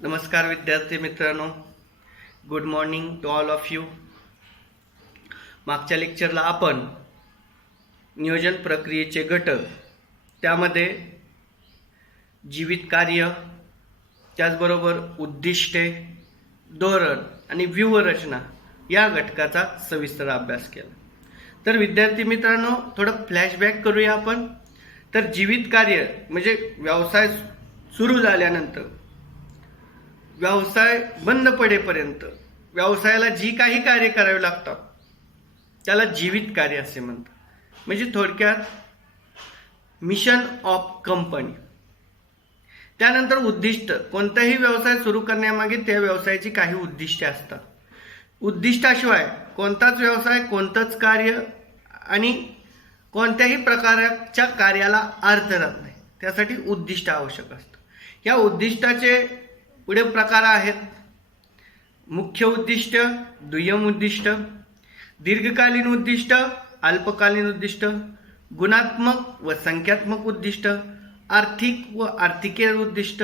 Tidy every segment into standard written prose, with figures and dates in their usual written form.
नमस्कार विद्यार्थी मित्रांनो, good morning to all of you. मागच्या लेक्चरला आपण नियोजन प्रक्रियेचे घटक, त्यामध्ये जीवित कार्य, त्याचबरोबर उद्दिष्टे, धोरण आणि व्यूहरचना या घटकाचा सविस्तर अभ्यास केला. तर विद्यार्थी मित्रांनो, थोडं फ्लॅशबॅक करूया आपण. तर जीवित कार्य म्हणजे व्यवसाय सुरू झाल्यानंतर, व्यवसाय बंद पडेपर्यंत व्यवसायाला जी काही कार्य करावी लागतात त्याला जीवित कार्य असे म्हणतात. म्हणजे थोडक्यात मिशन ऑफ कंपनी. त्यानंतर उद्दिष्ट. कोणताही व्यवसाय सुरू करण्यामागे त्या व्यवसायाची काही उद्दिष्टे असतात. उद्दिष्टाशिवाय कोणताच व्यवसाय, कोणतंच कार्य आणि कोणत्याही प्रकारच्या कार्याला अर्थ राहत नाही. त्यासाठी उद्दिष्ट आवश्यक असतं. या उद्दिष्टाचे पुढे प्रकार आहेत: मुख्य उद्दिष्ट, दुय्यम उद्दिष्ट, दीर्घकालीन उद्दिष्ट, अल्पकालीन उद्दिष्ट, गुणात्मक व संख्यात्मक उद्दिष्ट, आर्थिक व आर्थिकेतर उद्दिष्ट.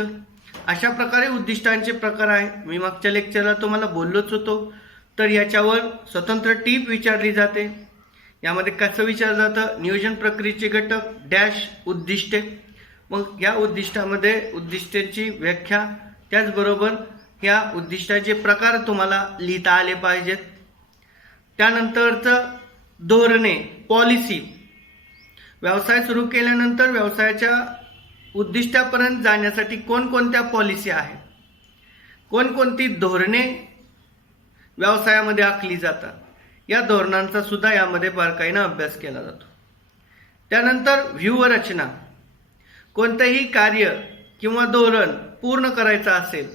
अशा प्रकारे उद्दिष्टांचे प्रकार आहे. मी मागच्या लेक्चरला तुम्हाला बोललोच होतो. तर याच्यावर स्वतंत्र टीप विचारली जाते. यामध्ये कसं विचारलं जातं? नियोजन प्रक्रियेचे घटक डॅश उद्दिष्टे. मग या उद्दिष्टामध्ये उद्दिष्टांची व्याख्या, त्याचबरोबर या उद्दिष्टाचे प्रकार तुम्हाला लिहिता आले पाहिजेत. त्यानंतरचं धोरणे, पॉलिसी. व्यवसाय सुरू केल्यानंतर व्यवसायाच्या उद्दिष्टापर्यंत जाण्यासाठी कोणकोणत्या पॉलिसी आहेत, कोणकोणती धोरणे व्यवसायामध्ये आखली जातात, या धोरणांचा सुद्धा यामध्ये बारकाईनं अभ्यास केला जातो. त्यानंतर व्यूहरचना. कोणतंही कार्य किंवा धोरण पूर्ण करायचं असेल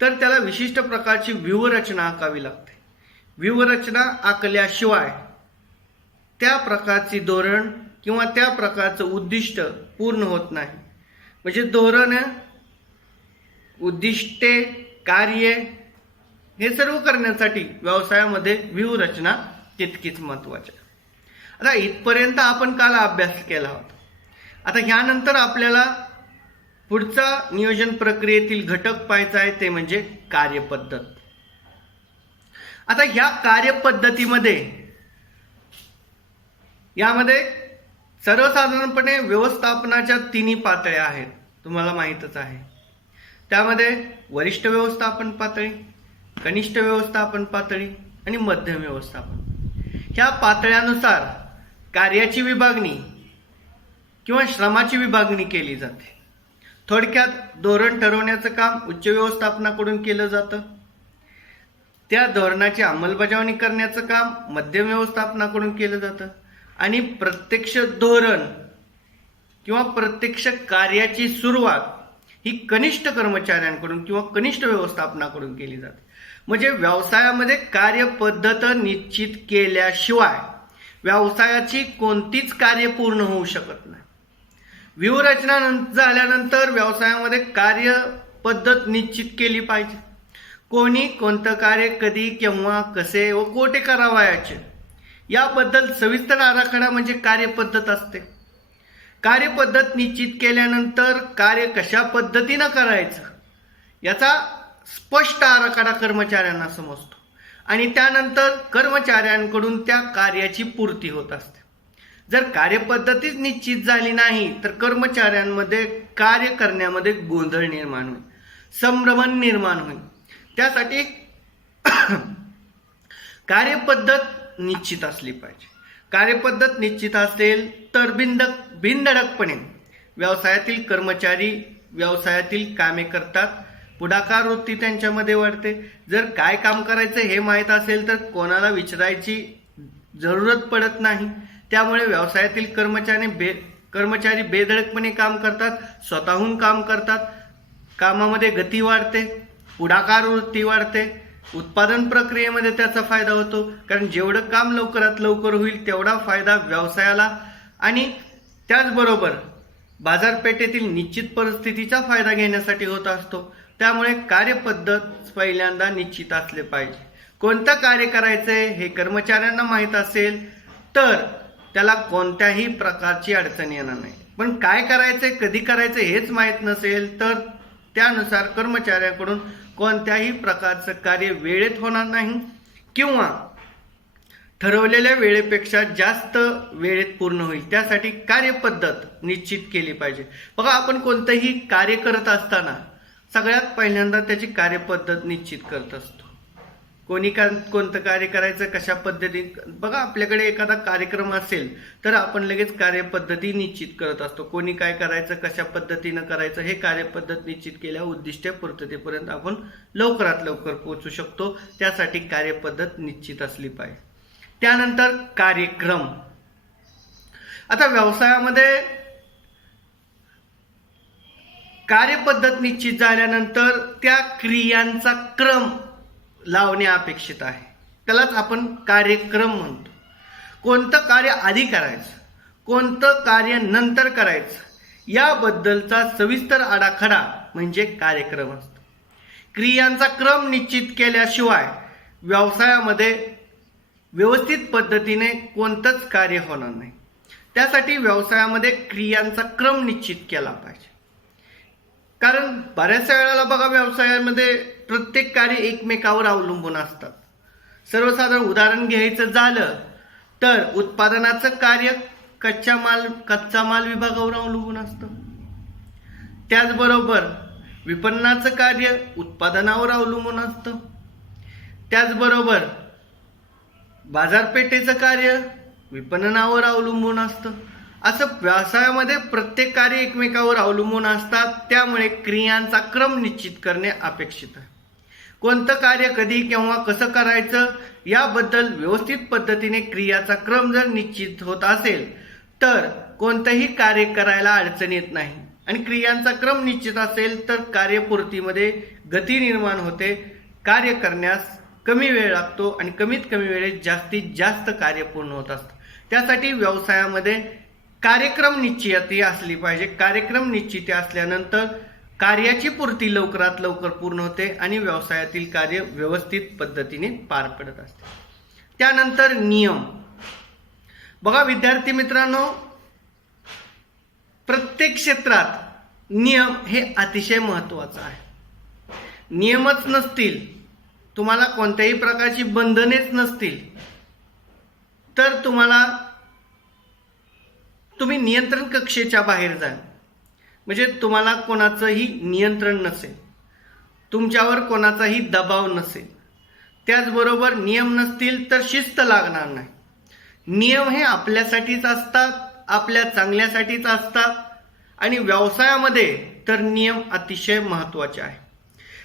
तर त्याला विशिष्ट प्रकारची व्यूहरचना आखावी लागते. व्यूहरचना आखल्याशिवाय त्या प्रकारची धोरण किंवा त्या प्रकारचं उद्दिष्ट पूर्ण होत नाही. म्हणजे धोरण, उद्दिष्टे, कार्य हे सर्व करण्यासाठी व्यवसायामध्ये व्यूहरचना तितकीच महत्त्वाची. आता इथपर्यंत आपण काल अभ्यास केला होता. आता ह्यानंतर आपल्याला पुढचा नियोजन प्रक्रियेतील घटक पाहायचा आहे, ते म्हणजे कार्यपद्धत. आता ह्या कार्यपद्धतीमध्ये यामध्ये सर्वसाधारणपणे व्यवस्थापनाच्या तिन्ही पातळ्या आहेत, तुम्हाला माहीतच आहे. त्यामध्ये वरिष्ठ व्यवस्थापन पातळी, कनिष्ठ व्यवस्थापन पातळी आणि मध्यम व्यवस्थापन. ह्या पातळ्यानुसार कार्याची विभागणी किंवा श्रमाची विभागणी केली जाते. थोडक्यात धोरण ठरवण्याचं काम उच्च व्यवस्थापनाकडून केलं जातं. त्या धोरणाची अंमलबजावणी करण्याचं काम मध्यम व्यवस्थापनाकडून केलं जातं. आणि प्रत्यक्ष धोरण किंवा प्रत्यक्ष कार्याची सुरुवात ही कनिष्ठ कर्मचाऱ्यांकडून किंवा कनिष्ठ व्यवस्थापनाकडून केली जाते. म्हणजे व्यवसायामध्ये कार्यपद्धत निश्चित केल्याशिवाय व्यवसायाची कोणतीच कार्य पूर्ण होऊ शकत नाही. व्यूहरचना झाल्यानंतर व्यवसायामध्ये कार्यपद्धत निश्चित केली पाहिजे. कोणी कोणतं कार्य कधी, केव्हा, कसे व कोठे करावयाचे याबद्दल सविस्तर आराखडा म्हणजे कार्यपद्धत असते. कार्यपद्धत निश्चित केल्यानंतर कार्य कशा पद्धतीनं करायचं याचा स्पष्ट आराखडा कर्मचाऱ्यांना समजतो आणि त्यानंतर कर्मचाऱ्यांकडून त्या कार्याची पूर्ती होत असते. जर कार्यपद्धतीच निश्चित झाली नाही तर कर्मचाऱ्यांमध्ये कार्य करण्यामध्ये गोंधळ निर्माण होईल, संभ्रमण निर्माण होईल. त्यासाठी कार्यपद्धत निश्चित असली पाहिजे. कार्यपद्धत निश्चित असेल तर बिनधडकपणे व्यवसायातील कर्मचारी व्यवसायातील कामे करतात. पुढाकार वृत्ती त्यांच्यामध्ये वाढते. जर काय काम करायचं हे माहीत असेल तर कोणाला विचारायची जरूरत पडत नाही. त्यामुळे व्यवसायातील कर्मचारी बेधडकपणे काम करतात, स्वतःहून काम करतात. कामामध्ये गती वाढते, पुढाकार वृत्ती वाढते. उत्पादन प्रक्रियेमध्ये त्याचा फायदा होतो, कारण जेवढं काम लवकरात लवकर होईल तेवढा फायदा व्यवसायाला आणि त्याचबरोबर बाजारपेठेतील निश्चित परिस्थितीचा फायदा घेण्यासाठी होत असतो. त्यामुळे कार्यपद्धत पहिल्यांदा निश्चित असले पाहिजे. कोणतं कार्य करायचंय हे कर्मचाऱ्यांना माहीत असेल तर त्याला कोणत्याही प्रकारची अडचण येणार नाही. पण काय करायचंय, कधी करायचं हेच माहीत नसेल तर त्यानुसार कर्मचाऱ्याकडून कोणत्याही प्रकारचं कार्य वेळेत होणार नाही किंवा ठरवलेल्या वेळेपेक्षा जास्त वेळेत पूर्ण होईल, त्यासाठी कार्यपद्धत निश्चित केली पाहिजे. बघा, आपण कोणतंही कार्य करत असताना सगळ्यात पहिल्यांदा त्याची कार्यपद्धत निश्चित करत असतो. कोणतं कार्य करायचं, कशा पद्धतीने. बघा, आपल्याकडे एखादा कार्यक्रम असेल तर आपण लगेच कार्यपद्धती निश्चित करत असतो. कोणी काय करायचं, कशा पद्धतीनं करायचं, हे कार्यपद्धत निश्चित केल्या उद्दिष्ट पूर्ततेपर्यंत आपण लवकरात लवकर पोहोचू शकतो. त्यासाठी कार्यपद्धत निश्चित असली पाहिजे. त्यानंतर कार्यक्रम. आता व्यवसायामध्ये कार्यपद्धत निश्चित झाल्यानंतर त्या क्रियांचा क्रम लावणे अपेक्षित आहे. त्यालाच आपण कार्यक्रम म्हणतो. कोणतं कार्य आधी करायचं, कोणतं कार्य नंतर करायचं, याबद्दलचा सविस्तर आराखडा म्हणजे कार्यक्रम असतो. क्रियांचा क्रम निश्चित केल्याशिवाय व्यवसायामध्ये व्यवस्थित पद्धतीने कोणतंच कार्य होणार नाही. त्यासाठी व्यवसायामध्ये क्रियांचा क्रम निश्चित केला पाहिजे. कारण बऱ्याचशा वेळेला बघा, व्यवसायामध्ये प्रत्येक कार्य एकमेकावर अवलंबून असतात. सर्वसाधारण उदाहरण घ्यायचं झालं तर उत्पादनाचं कार्य कच्चा माल विभागावर अवलंबून असतं. त्याचबरोबर विपणनाचं कार्य उत्पादनावर अवलंबून असतं. त्याचबरोबर बाजारपेठेचं कार्य विपणनावर अवलंबून असतं. असं व्यवसायामध्ये प्रत्येक कार्य एकमेकावर अवलंबून असतात. त्यामुळे क्रियांचा क्रम निश्चित करणे अपेक्षित आहे. कोणतं कार्य कधी केव्हा कसं करायचं याबद्दल व्यवस्थित पद्धतीने क्रियाचा क्रम जर निश्चित होत असेल तर कोणतंही कार्य करायला अडचण येत नाही. आणि क्रियांचा क्रम निश्चित असेल तर कार्यपूर्तीमध्ये गती निर्माण होते. कार्य करण्यास कमी वेळ लागतो आणि कमीत कमी वेळेत जास्तीत जास्त कार्य पूर्ण होत असतं. त्यासाठी व्यवसायामध्ये कार्यक्रम निश्चिती असली पाहिजे. कार्यक्रम निश्चिती असल्यानंतर कार्याची पूर्ती लवकरात लवकर पूर्ण होते आणि व्यवसायातील कार्य व्यवस्थित पद्धतीने पार पडत असते. त्यानंतर नियम. बघा विद्यार्थी मित्रांनो, प्रत्येक क्षेत्रात नियम हे अतिशय महत्त्वाचं आहे. नियमच नसतील, तुम्हाला कोणत्याही प्रकारची बंधनेच नसतील तर तुम्ही नियंत्रण कक्षेच्या बाहेर जाल. म्हणजे तुम्हाला कोणाचंही नियंत्रण नसेल, तुमच्यावर कोणाचाही दबाव नसेल. त्याचबरोबर नियम नसतील तर शिस्त लागणार नाही. नियम हे आपल्यासाठीच असतात, आपल्या चांगल्यासाठीच असतात. आणि व्यवसायामध्ये तर नियम अतिशय महत्त्वाचे आहे.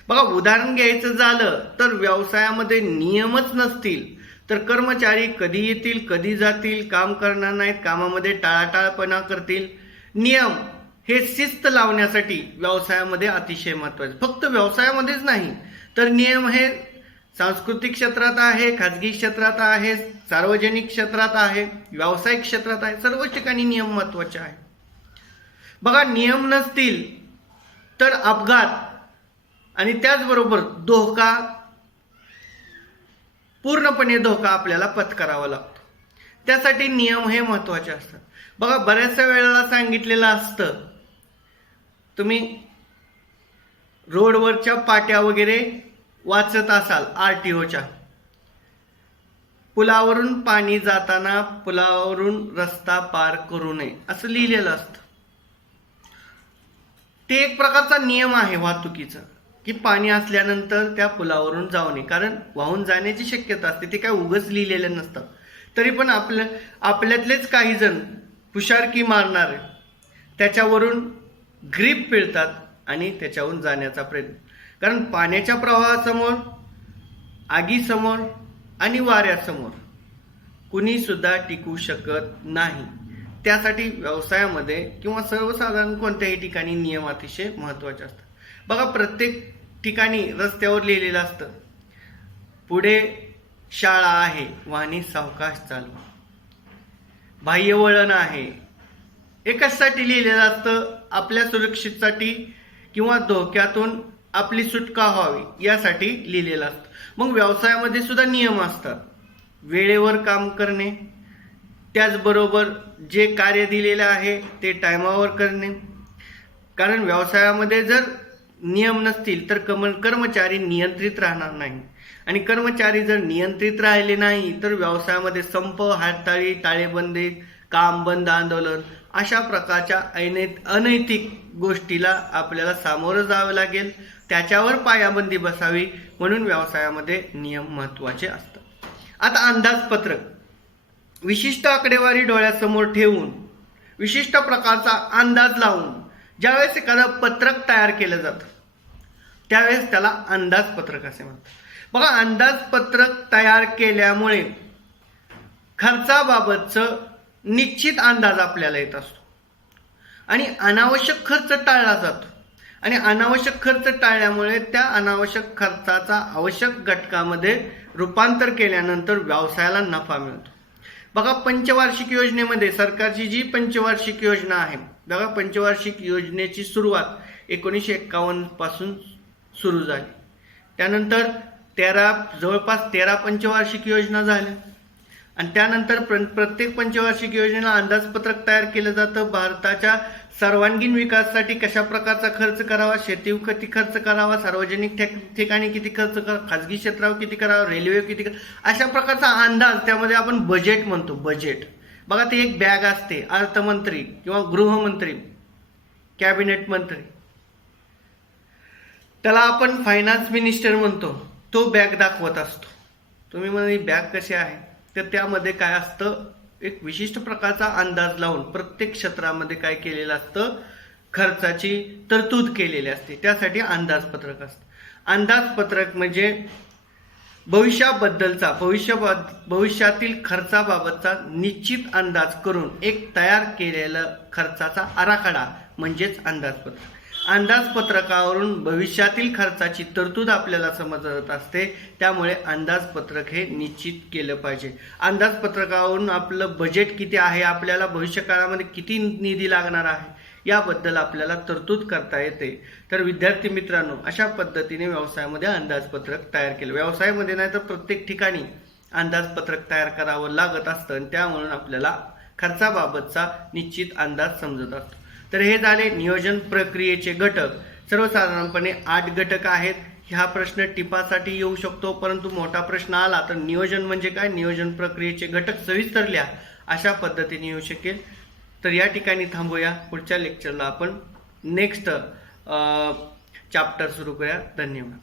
बघा, उदाहरण घ्यायचं झालं तर व्यवसायामध्ये नियमच नसतील तर कर्मचारी कधी येतील, कधी जातील, काम करणार नाहीत, कामामध्ये टाळाटाळपणा करतील. नियम हे शिस्त लावण्यासाठी व्यवसायामध्ये अतिशय महत्त्वाचे. फक्त व्यवसायामध्येच नाही तर नियम हे सांस्कृतिक क्षेत्रात आहे, खाजगी क्षेत्रात आहे, सार्वजनिक क्षेत्रात आहे, व्यावसायिक क्षेत्रात आहे. सर्व ठिकाणी नियम महत्त्वाचे आहे. बघा, नियम नसतील तर अपघात आणि त्याचबरोबर धोका, पूर्णपणे धोका आपल्याला पत्करावा लागतो. त्यासाठी नियम हे महत्त्वाचे असतात. बघा, बऱ्याचशा वेळेला सांगितलेलं असतं, तुम्ही रोडवरच्या पाट्या वगैरे वाचत असाल, RTOच्या, पुलावरून पाणी जाताना पुलावरून रस्ता पार करू नये असं लिहिलेलं असतं. ते एक प्रकारचा नियम आहे वाहतुकीचा की पाणी असल्यानंतर त्या पुलावरून जाऊ नये. कारण वाहून जाण्याची शक्यता असते. ते काय उगच लिहिलेले नसतात. तरी पण आपल्यातलेच काही जण पुशारकी मारणारे त्याच्यावरून ग्रीप पिळतात आणि त्याच्यावरून जाण्याचा प्रयत्न. कारण पाण्याच्या प्रवाहासमोर, आगीसमोर आणि वाऱ्यासमोर कुणी सुद्धा टिकू शकत नाही. त्यासाठी व्यवसायामध्ये किंवा सर्वसाधारण कोणत्याही ठिकाणी नियम अतिशय महत्त्वाचे असतात. बघा, प्रत्येक ठिकाणी रस्त्यावर लिहिलेलं असतं, पुढे शाळा आहे, वाहने सावकाश चालवा. बाह्य वळण आहे, एकाचसाठी लिहिलेलं असतं, आपल्या सुरक्षेसाठी किंवा धोक्यातून आपली सुटका व्हावी यासाठी लिहिलेलं असतं. मग व्यवसायामध्ये सुद्धा नियम असतात. वेळेवर काम करणे, त्याचबरोबर जे कार्य दिलेलं आहे ते टायमावर करणे. कारण व्यवसायामध्ये जर नियम नसतील तर कर्मचारी नियंत्रित राहणार नाही, आणि कर्मचारी जर नियंत्रित राहिले नाही तर व्यवसायामध्ये संप, हडताळी, टाळेबंदी, काम बंद आंदोलन अशा प्रकारच्या अनैतिक गोष्टीला आपल्याला सामोरं जावं लागेल. त्याच्यावर पायाबंदी बसावी, म्हणून व्यवसायामध्ये नियम महत्त्वाचे असतात. आता अंदाजपत्रक, विशिष्ट आकडेवारी डोळ्यासमोर ठेवून विशिष्ट प्रकारचा अंदाज लावून ज्यावेळेस एखादं पत्रक तयार केलं जातं त्यावेळेस त्याला अंदाजपत्रक असे म्हणतात. बघा, अंदाजपत्रक तयार केल्यामुळे खर्चाबाबतचं निश्चित अंदाज आपल्याला येत असतो आणि अनावश्यक खर्च टाळला जातो, आणि अनावश्यक खर्च टाळल्यामुळे त्या अनावश्यक खर्चाचा आवश्यक घटकामध्ये रूपांतर केल्यानंतर व्यवसायाला नफा मिळतो. बघा, पंचवार्षिक योजनेमध्ये सरकारची जी पंचवार्षिक योजना आहे, बघा पंचवार्षिक योजनेची सुरुवात 1951 पासून सुरू झाली. त्यानंतर जवळपास 13 पंचवार्षिक योजना झाल्या, आणि त्यानंतर प्रत्येक पंचवार्षिक योजनेला अंदाजपत्रक तयार केलं जातं. भारताच्या सर्वांगीण विकासासाठी कशा प्रकारचा खर्च करावा, शेतीवर किती खर्च करावा, सार्वजनिक ठिकाणी किती खर्च करावा, खाजगी क्षेत्रावर किती करावा, रेल्वे किती अशा प्रकारचा अंदाज, त्यामध्ये आपण बजेट म्हणतो. बजेट बघा, ते एक बॅग असते, अर्थमंत्री किंवा गृहमंत्री, कॅबिनेट मंत्री, त्याला आपण फायनान्स मिनिस्टर म्हणतो, तो बॅग दाखवत असतो. तुम्ही म्हणा ही बॅग कशी आहे, तर त्यामध्ये काय असतं, एक विशिष्ट प्रकारचा अंदाज लावून प्रत्येक क्षेत्रामध्ये काय केलेलं असतं, खर्चाची तरतूद केलेली असते, त्यासाठी अंदाजपत्रक असतं. अंदाजपत्रक म्हणजे भविष्याबद्दलचा भविष्यातील खर्चाबाबतचा निश्चित अंदाज करून एक तयार केलेला खर्चाचा आराखडा म्हणजेच अंदाजपत्रक. अंदाजपत्रकावरून भविष्यातील खर्चाची तरतूद आपल्याला समजत असते, त्यामुळे अंदाजपत्रक हे निश्चित केलं पाहिजे. अंदाजपत्रकावरून आपलं बजेट किती आहे, आपल्याला भविष्यकाळामध्ये किती निधी लागणार आहे याबद्दल आपल्याला तरतूद करता येते. तर विद्यार्थी मित्रांनो, अशा पद्धतीने व्यवसायामध्ये अंदाजपत्रक तयार केलं. व्यवसायामध्ये नाही तर प्रत्येक ठिकाणी अंदाजपत्रक तयार करावं लागत असतं, आणि त्यामुळे आपल्याला खर्चाबाबतचा निश्चित अंदाज समजत असतो. तर हे झाले नियोजन प्रक्रियेचे घटक. सर्वसाधारणपणे 8 घटक आहेत. हा प्रश्न टिपासाठी येऊ शकतो, परंतु मोठा प्रश्न आला तर नियोजन म्हणजे काय, नियोजन प्रक्रियेचे घटक सविस्तर लिहा, अशा पद्धतीने येऊ शकेल. तर या ठिकाणी थांबूया. पुढच्या लेक्चरला आपण नेक्स्ट चॅप्टर सुरू करूया. धन्यवाद.